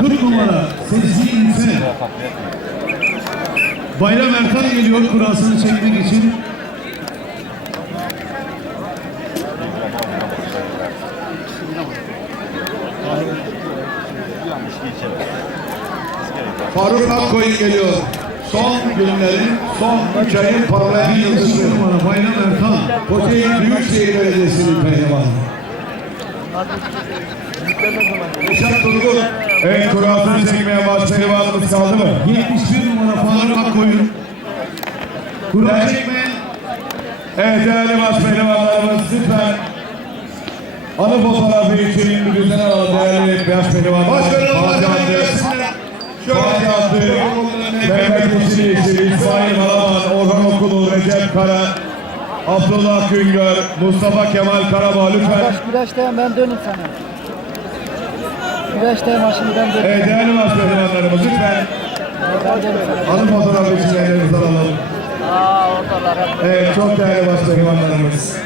40 numara Sezgi İnse. Bayram Erkan geliyor kurasını çekmek için. Faruk Akkoyun geliyor. Son günlerin, son üç ayın parlayan 22 yıldızı. numara Bayram Erkan. Kocaeli Büyükşehir Belediyesi'nin pehlivanı. Reşat Turgut. Evet, kurasını çekmeye baş pehlivanımız kaldı mı? 71 numara Faruk Akkoyun. Kura çekmeyen Evet değerli baş pehlivanlarımız lütfen anı fotoğrafı için bir düzen alalım değerli baş pehlivanlar. Baş pehlivanlar gelsinler. Attı, Mehmet Yeşil Yeşil, İsmail Malaman, Orhan Okulu, Recep Kara, Abdullah Güngör, Mustafa Kemal Karabağ lütfen. Arkadaş güreşteyim ben döneyim sana. Ha şimdi ben döneyim. Evet değerli baş pehlivanlarımız lütfen anı fotoğrafı için ellerinizi alalım. Aa oradalar. Evet çok değerli pehlivanlarımız.